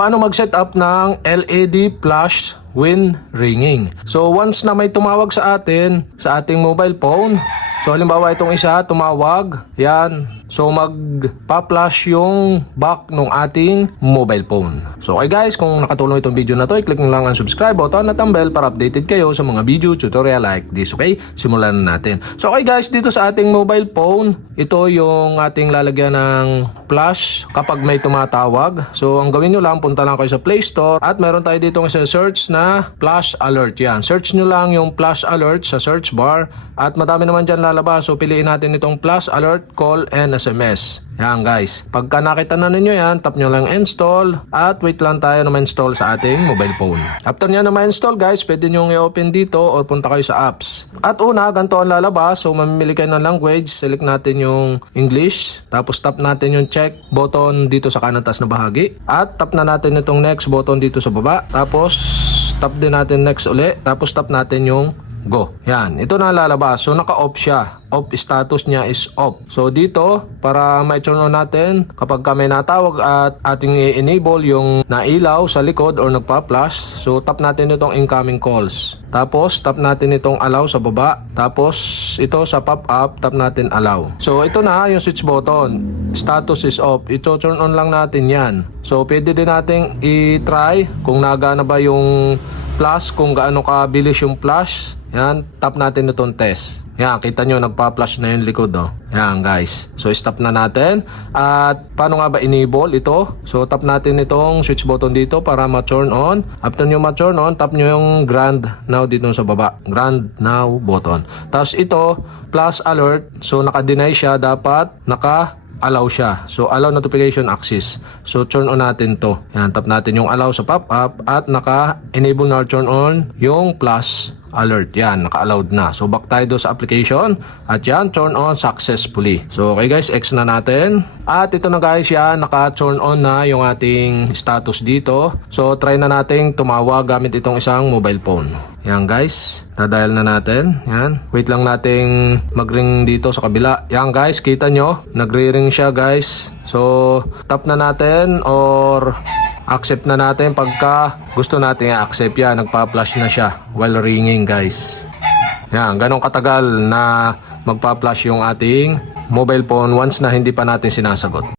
paano mag-set up ng LED flash when ringing. So once na may tumawag sa atin sa ating mobile phone, so halimbawa itong isa tumawag, yan. So magpa-flash yung back ng ating mobile phone. So okay guys, kung nakatulong itong video na to, i-click nyo lang ang subscribe button at ang bell para updated kayo sa mga video tutorial like this. Okay, simulan na natin. So okay guys, dito sa ating mobile phone, ito yung ating lalagyan ng flash kapag may tumatawag. So ang gawin nyo lang, punta lang kayo sa Play Store at meron tayo dito sa search na flash alert. Yan, search nyo lang yung flash alert sa search bar at madami naman dyan lalabas. So piliin natin itong flash alert call and SMS. Yan guys, pagka nakita na ninyo yan, tap nyo lang install at wait lang tayo na ma-install sa ating mobile phone. After nyo na ma-install guys, pwede nyo i-open dito or punta kayo sa apps. At una, ganito ang lalabas. So mamimili kayo ng language, select natin yung English, tapos tap natin yung check button dito sa kanan taas na bahagi at tap na natin itong next button dito sa baba, tapos tap din natin next uli, tapos tap natin yung go. Yan, ito na lalabas. So naka-off siya. Off status niya is off. So dito, para ma-turn on natin kapag may natawag at ating i-enable yung nailaw sa likod or nagpa-flash, so tap natin itong incoming calls. Tapos tap natin itong allow sa baba. Tapos ito sa pop-up, tap natin allow. So ito na yung switch button. Status is off. Ito turn on lang natin yan. So pwede din nating i-try kung nagana ba yung flash, kung gaano kabilis yung flash. Yan, tap natin itong test. Yan, kita nyo, nagpa-flash na yung likod, oh. Yan, guys. So, stop na natin. At, paano nga ba enable ito? So, tap natin itong switch button dito para ma-turn on. After nyo ma-turn on, tap nyo yung Grand Now dito sa baba. Grand Now button. Tapos, ito, flash alert. So, naka-deny siya. Dapat, allow siya. So, allow notification access. So, turn on natin to. Yan, tap natin yung allow sa pop-up at naka-enable na or turn on yung plus alert. Yan, naka-allowed na. So, back tayo sa application at yan, turn on successfully. So, okay guys, X na natin. At ito na guys, yan, naka-turn on na yung ating status dito. So, try na natin tumawag gamit itong isang mobile phone. Yan guys, dadial na natin. Yan, wait lang nating mag-ring dito sa kabila. Yan guys, kita nyo, nagre-ring siya guys. So, tap na natin or accept na natin pagka gusto natin i-accept. Yan, nagpa-flash na siya while ringing guys. Yan, ganong katagal na magpa-flash yung ating mobile phone once na hindi pa natin sinasagot.